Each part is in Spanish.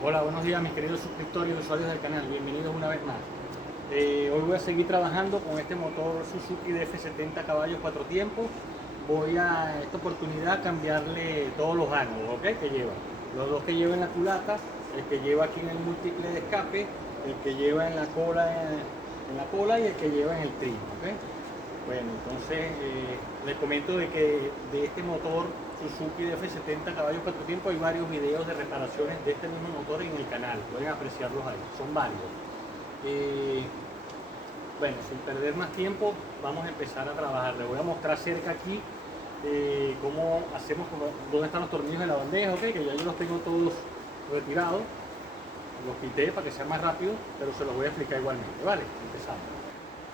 Hola, buenos días mis queridos suscriptores y usuarios del canal, bienvenidos una vez más. Hoy voy a seguir trabajando con este motor Suzuki DF70 caballos 4 tiempos. Voy a esta oportunidad cambiarle todos los ánodos, ¿ok? Que lleva. Los dos que lleva en la culata, el que lleva aquí en el múltiple de escape, el que lleva en la cola y el que lleva en el trim, ¿ok? Bueno, entonces les comento de que de este motor Suzuki DF70 caballos 4 tiempos hay varios videos de reparaciones de este mismo motor en el canal, pueden apreciarlos ahí, son varios. Bueno, sin perder más tiempo, vamos a empezar a trabajar. Les voy a mostrar cerca aquí cómo hacemos, dónde están los tornillos de la bandeja, ¿ok? Que ya yo los tengo todos retirados, los quité para que sea más rápido, pero se los voy a explicar igualmente, ¿vale? Empezamos.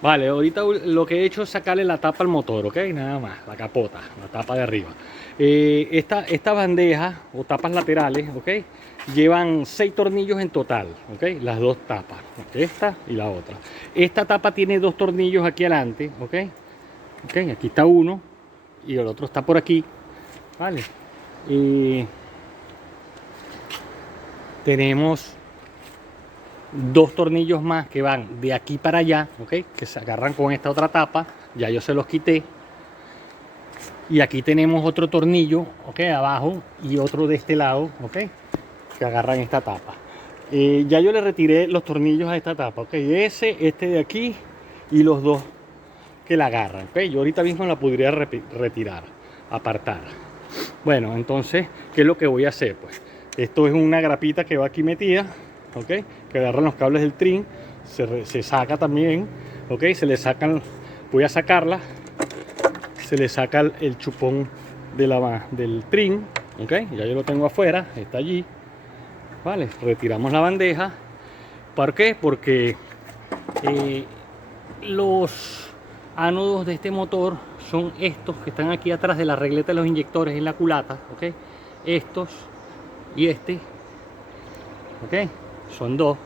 Vale, ahorita lo que he hecho es sacarle la tapa al motor, ¿ok? Nada más, la capota, la tapa de arriba. Esta bandeja o tapas laterales, ¿ok? Llevan 6 tornillos en total, ¿ok? Las dos tapas, esta y la otra. Esta tapa tiene 2 tornillos aquí adelante, ¿ok? ¿Ok? Aquí está uno y el otro está por aquí, ¿vale? Y tenemos 2 tornillos más que van de aquí para allá, ¿ok? Que se agarran con esta otra tapa, ya yo se los quité. Y aquí tenemos otro tornillo, ¿ok? Abajo y otro de este lado, ¿ok? Que agarran esta tapa. Ya yo le retiré los tornillos a esta tapa, ¿ok? Este de aquí y los dos que la agarran, ¿ok? Yo ahorita mismo la podría retirar, apartar. Bueno, entonces, ¿qué es lo que voy a hacer? Pues esto es una grapita que va aquí metida, ¿ok? Que agarran los cables del trim, se saca también, ¿ok? Se le sacan, voy a sacarla, se le saca el chupón del trim, ¿ok? Ya yo lo tengo afuera, está allí, ¿vale? Retiramos la bandeja. ¿Por qué? Porque los ánodos de este motor son estos que están aquí atrás de la regleta de los inyectores en la culata, ¿ok? Estos y este, ¿ok? Son dos,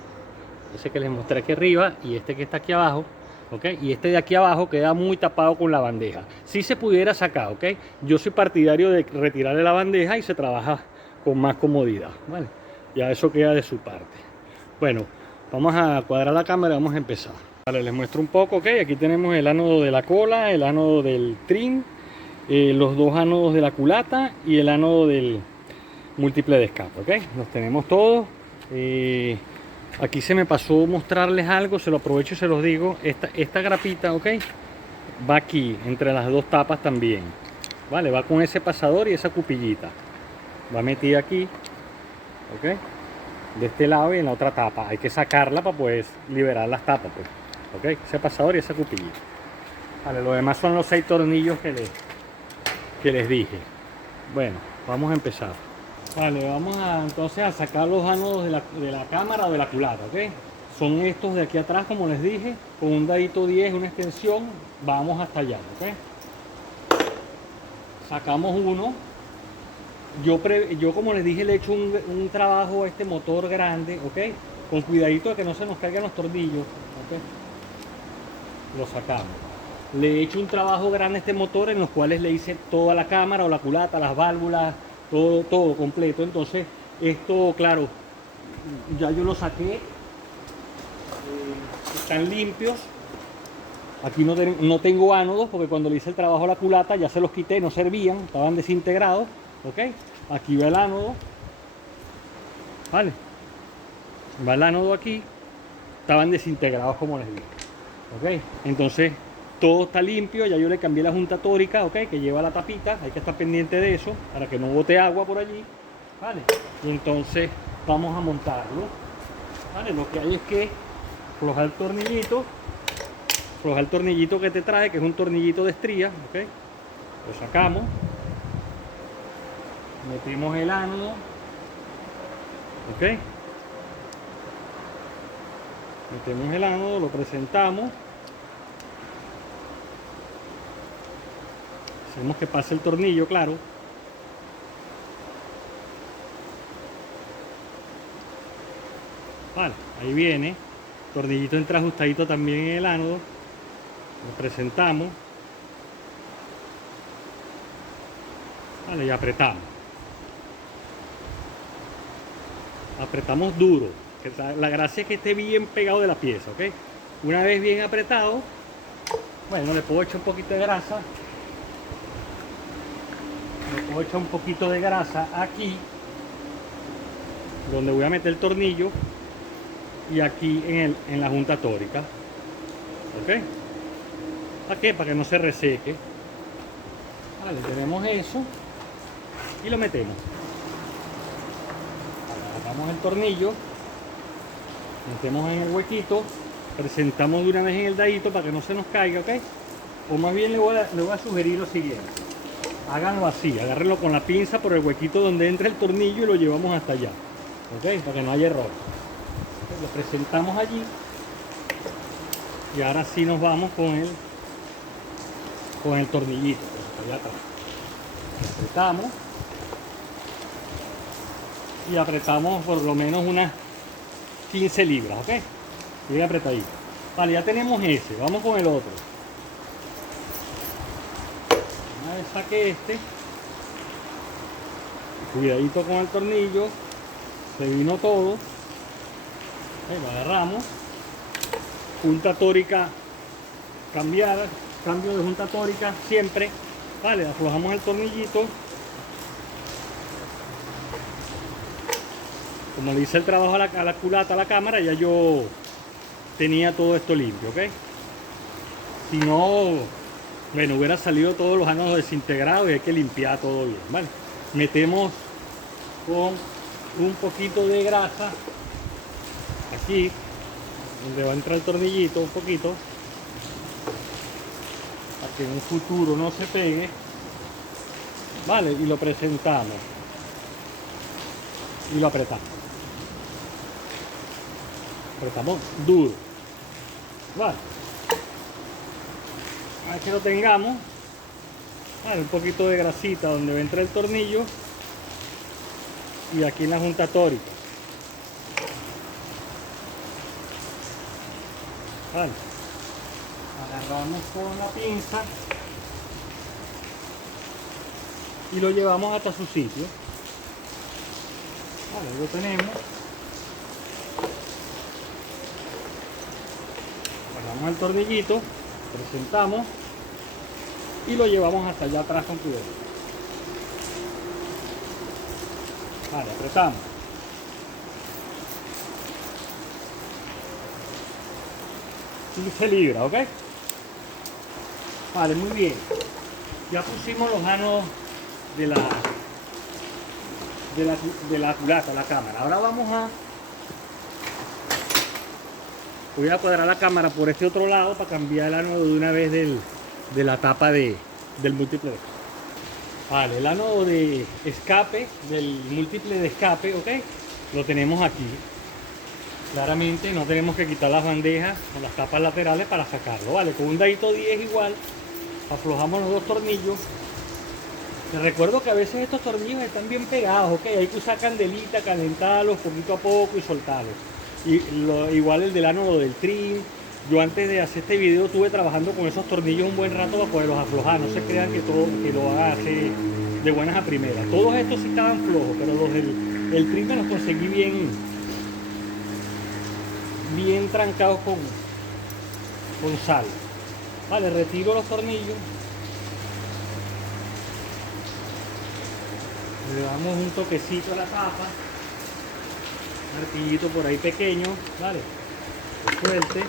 ese que les mostré aquí arriba y este que está aquí abajo, ¿ok? Y este de aquí abajo queda muy tapado con la bandeja. Si se pudiera sacar, ¿ok? Yo soy partidario de retirarle la bandeja y se trabaja con más comodidad, ¿vale? Ya eso queda de su parte. Bueno, vamos a cuadrar la cámara y vamos a empezar. Vale, les muestro un poco, ¿ok? Aquí tenemos el ánodo de la cola, el ánodo del trim, los dos ánodos de la culata y el ánodo del múltiple de escape, ¿ok? Los tenemos todos. Aquí se me pasó mostrarles algo, se lo aprovecho y se los digo. Esta grapita, ¿ok? Va aquí, entre las dos tapas también. Vale, va con ese pasador y esa cupillita. Va metida aquí, ¿ok? De este lado y en la otra tapa. Hay que sacarla para poder liberar las tapas, pues. ¿Ok? Ese pasador y esa cupillita. Vale, lo demás son los 6 tornillos que les dije. Bueno, vamos a empezar. Vale, vamos entonces a sacar los ánodos de la cámara o de la culata, ¿ok? Son estos de aquí atrás, como les dije, con un dadito 10, una extensión, vamos hasta allá, ¿ok? Sacamos uno. Yo como les dije, le he hecho un trabajo a este motor grande, ¿ok? Con cuidadito de que no se nos caigan los tornillos, ¿ok? Lo sacamos. Le he hecho un trabajo grande a este motor en los cuales le hice toda la cámara o la culata, las válvulas, todo completo. Entonces, esto, claro, ya yo lo saqué, están limpios. Aquí no tengo ánodos porque cuando le hice el trabajo a la culata ya se los quité, no servían, estaban desintegrados. ¿Ok? Aquí va el ánodo, ¿vale? Va el ánodo aquí, estaban desintegrados como les dije. ¿Ok? Entonces, todo está limpio, ya yo le cambié la junta tórica, ¿ok? Que lleva la tapita, hay que estar pendiente de eso para que no bote agua por allí, ¿vale? Y entonces vamos a montarlo, ¿vale? Lo que hay es que aflojar el tornillito que te trae, que es un tornillito de estría, ¿ok? Lo sacamos, metemos el ánodo, ¿ok? Metemos el ánodo, lo presentamos, hacemos que pase el tornillo, claro. Vale, ahí viene, tornillito entra ajustadito también en el ánodo, lo presentamos, vale, y apretamos. apretamos duro. Que la gracia es que esté bien pegado de la pieza, ¿ok? Una vez bien apretado, bueno, le puedo echar un poquito de grasa. Le puedo echar un poquito de grasa aquí, donde voy a meter el tornillo, y aquí en la junta tórica. ¿Ok? ¿Para qué? Para que no se reseque. Vale, tenemos eso y lo metemos. Agarramos el tornillo, metemos en el huequito, presentamos de una vez en el dadito para que no se nos caiga, ¿ok? O más bien le voy a sugerir lo siguiente: háganlo así, agárrenlo con la pinza por el huequito donde entra el tornillo y lo llevamos hasta allá, ¿ok? Para que no haya error. Lo presentamos allí y ahora sí nos vamos con el tornillito, allá atrás. Apretamos y apretamos por lo menos unas 15 libras, ¿ok? Bien apretadito. Vale, ya tenemos ese, vamos con el otro. Una vez saque este, cuidadito con el tornillo, se vino todo. Lo agarramos, junta tórica cambiada, cambio de junta tórica siempre. Vale, aflojamos el tornillito. Como le hice el trabajo a la culata, a la cámara, ya yo tenía todo esto limpio, ¿ok? Si no, bueno, hubiera salido todos los ánodos desintegrados y hay que limpiar todo bien, ¿vale? Metemos con un poquito de grasa aquí, donde va a entrar el tornillito, un poquito, para que en un futuro no se pegue, vale, y lo presentamos y lo apretamos duro, vale. Una vez que lo tengamos, vale, un poquito de grasita donde va a entrar el tornillo y aquí en la junta tórica, vale. Agarramos con la pinza y lo llevamos hasta su sitio. Vale, lo tenemos. Agarramos el tornillito, presentamos y lo llevamos hasta allá atrás con cuidado. Vale, apretamos. libras, ¿ok? Vale, muy bien. Ya pusimos los ánodos de la culata, la cámara. Ahora voy a cuadrar la cámara por este otro lado para cambiar el ánodo de una vez de la tapa del múltiple de escape. Vale, el ánodo de escape, del múltiple de escape, ¿ok? Lo tenemos aquí. Claramente no tenemos que quitar las bandejas o las tapas laterales para sacarlo, ¿vale? Con un dadito 10 igual, aflojamos los dos tornillos. Les recuerdo que a veces estos tornillos están bien pegados, ¿ok? Hay que usar candelita, calentarlos poquito a poco y soltarlos. Y igual el del ánodo del trim. Yo antes de hacer este video estuve trabajando con esos tornillos un buen rato para poderlos aflojar. No se crean que lo haga así de buenas a primeras. Todos estos sí estaban flojos, pero los del trim me los conseguí bien trancados con sal. Vale, retiro los tornillos. Le damos un toquecito a la tapa. Un martillito por ahí pequeño, vale. Suelte.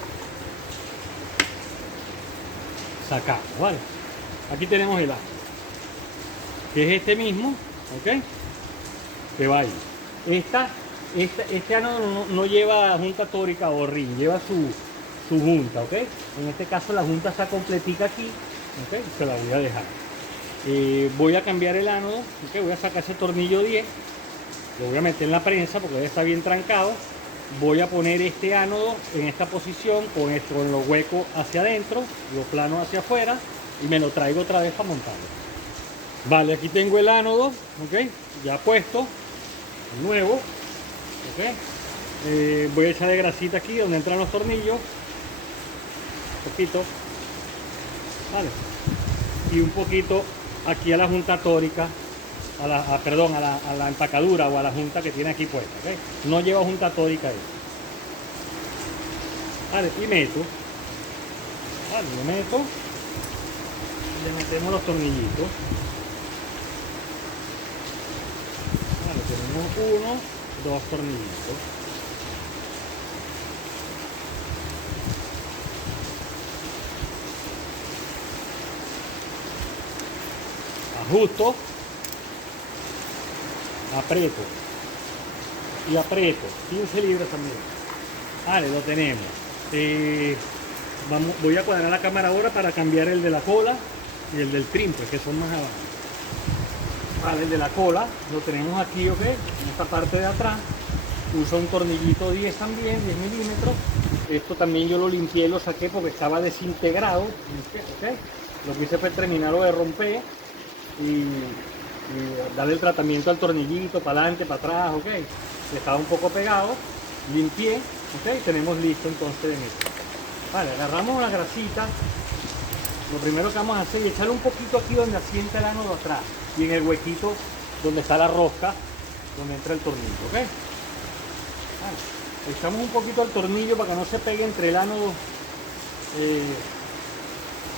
Sacamos, vale. Aquí tenemos el ánodo, que es este mismo, ok. Que va ahí. Este ánodo no lleva junta tórica o ring, lleva su junta, ok. En este caso la junta está completica aquí, ok. Se la voy a dejar. Voy a cambiar el ánodo, ok. Voy a sacar ese tornillo 10, lo voy a meter en la prensa porque ya está bien trancado. Voy a poner este ánodo en esta posición con los huecos hacia adentro, los planos hacia afuera, y me lo traigo otra vez para montarlo. Vale, aquí tengo el ánodo, ok, ya puesto, nuevo, ok. Voy a echar de grasita aquí donde entran los tornillos, un poquito, vale, y un poquito aquí a la junta tórica perdón, a la empacadura o a la junta que tiene aquí puesta, ¿ok? No lleva junta tórica ahí. Vale, y meto. Vale, le meto. Y le metemos los tornillitos. Vale, tenemos 1, 2 tornillitos. Ajusto. Aprieto. Y aprieto. 15 libras también. Vale, lo tenemos. Voy a cuadrar la cámara ahora para cambiar el de la cola y el del trim, pues, que son más abajo. Vale, el de la cola lo tenemos aquí, ok, en esta parte de atrás. Uso un tornillito 10 también, 10 milímetros. Esto también yo lo limpié y lo saqué porque estaba desintegrado, ok. Lo que hice fue terminarlo de romper y darle el tratamiento al tornillito, para adelante, para atrás, ok. Estaba un poco pegado, limpié, ok, tenemos listo entonces de meter. Vale, agarramos la grasita. Lo primero que vamos a hacer es echarle un poquito aquí donde asienta el ánodo atrás y en el huequito donde está la rosca, donde entra el tornillo, ok. Vale, echamos un poquito al tornillo para que no se pegue entre el ánodo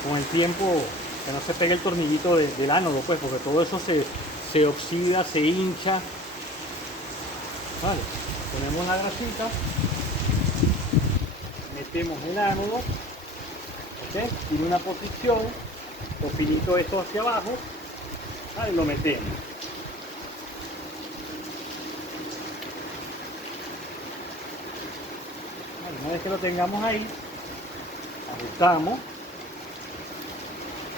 con el tiempo, que no se pegue el tornillito del ánodo, pues, porque todo eso se oxida, se hincha. Vale, ponemos la grasita, metemos el ánodo, ¿okay? Tiene una posición, lo finito esto hacia abajo, ¿vale? Lo metemos. Vale, una vez que lo tengamos ahí, ajustamos,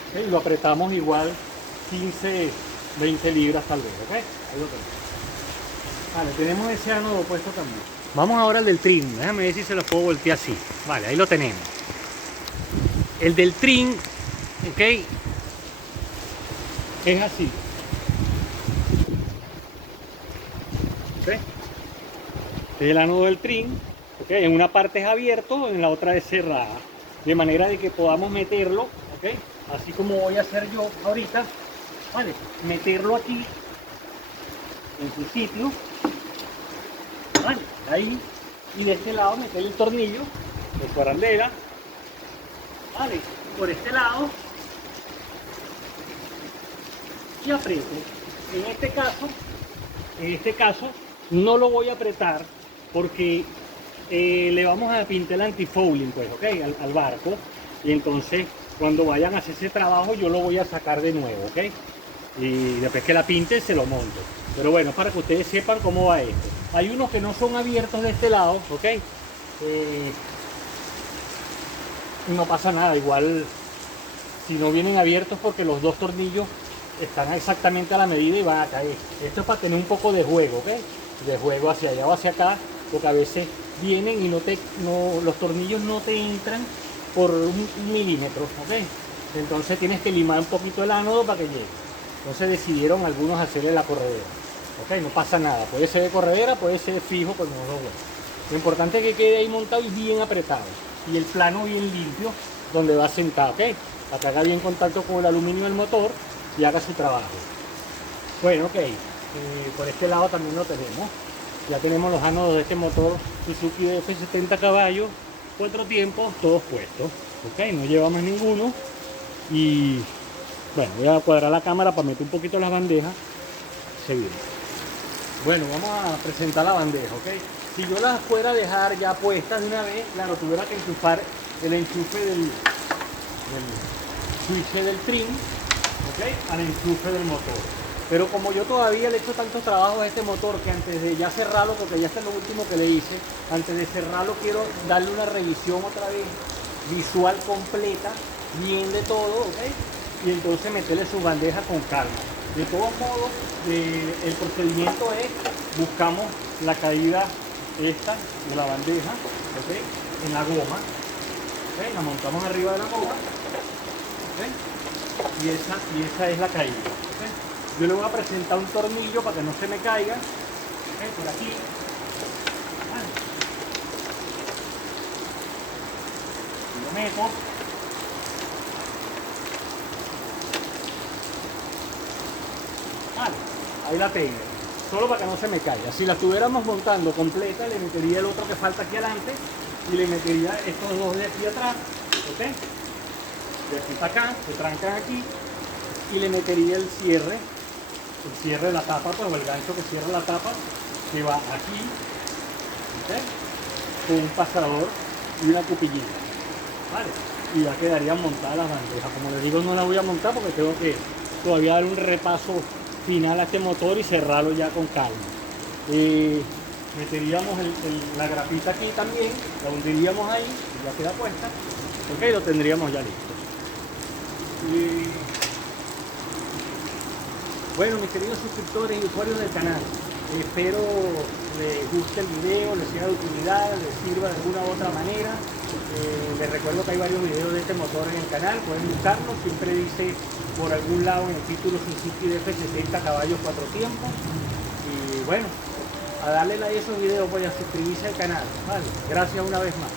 ¿okay? Y lo apretamos igual 15, 20 libras tal vez, ¿ok? Ahí lo tenemos. Vale, tenemos ese ánodo puesto también. Vamos ahora al del trim, déjame ver si se lo puedo voltear así. Vale, ahí lo tenemos. El del trim, ok, es así. ¿Ok? Este es el ánodo del trim, ok, en una parte es abierto, en la otra es cerrada. De manera de que podamos meterlo, ok, así como voy a hacer yo ahorita, vale, meterlo aquí, en su sitio. Vale, ahí, y de este lado meter el tornillo de su arandela, vale, por este lado y aprieto. En este caso no lo voy a apretar porque le vamos a pintar el antifouling, pues, ok, al barco, y entonces cuando vayan a hacer ese trabajo yo lo voy a sacar de nuevo, ok, y después que la pinte se lo monto. Pero bueno, para que ustedes sepan cómo va esto. Hay unos que no son abiertos de este lado, ok, no pasa nada, igual si no vienen abiertos porque los dos tornillos están exactamente a la medida y van a caer. Esto es para tener un poco de juego, ok, de juego hacia allá o hacia acá, porque a veces vienen y los tornillos no te entran por un milímetro, ok. Entonces tienes que limar un poquito el ánodo para que llegue. Entonces decidieron algunos hacerle la corredera, ok, no pasa nada, puede ser de corredera, puede ser fijo, pues no lo bueno. Lo importante es que quede ahí montado y bien apretado, y el plano bien limpio donde va sentado, ok, para que haga bien contacto con el aluminio del motor y haga su trabajo. Bueno, ok, por este lado también lo tenemos. Ya tenemos los ánodos de este motor Suzuki de F70 caballos, 4 tiempos, todos puestos, ok, no lleva más ninguno. Y bueno, voy a cuadrar la cámara para meter un poquito las bandejas. Seguimos. Bueno, vamos a presentar la bandeja, ok. Si yo las fuera a dejar ya puestas de una vez, claro, tuviera que enchufar el enchufe del switch del trim, ok, al enchufe del motor. Pero como yo todavía le he hecho tanto trabajo a este motor que antes de ya cerrarlo, porque ya está lo último que le hice, antes de cerrarlo quiero darle una revisión otra vez, visual completa, bien de todo, ok, y entonces meterle su bandeja con calma. De todos modos, el procedimiento es, buscamos la caída esta de la bandeja, ¿okay? En la goma, ¿okay? La montamos arriba de la goma, ¿okay? y esa es la caída, ¿okay? Yo le voy a presentar un tornillo para que no se me caiga, ¿okay? Por aquí, lo meto. Vale. ahí la tengo, solo para que no se me caiga. Si la estuviéramos montando completa, le metería el otro que falta aquí adelante y le metería estos dos de aquí atrás, ¿ok? De aquí para acá, se trancan aquí, y le metería el cierre de la tapa, pues, o el gancho que cierra la tapa, que va aquí, ¿ok? Con un pasador y una cupillita, ¿vale? Y ya quedarían montadas las bandejas. Como les digo, no las voy a montar porque tengo que todavía dar un repaso final a este motor y cerrarlo ya con calma. Meteríamos la grapita aquí también, la hundiríamos ahí, y ya queda puesta, ok, lo tendríamos ya listo. Y bueno, mis queridos suscriptores y usuarios del canal, espero les guste el video, les sea de utilidad, les sirva de alguna u otra manera. Les recuerdo que hay varios videos de este motor en el canal, pueden buscarlos, siempre dice por algún lado en el título Suzuki DF70 caballos 4 tiempos. Y bueno, a darle like a esos videos, pues, a suscribirse al canal, ¿vale? Gracias una vez más.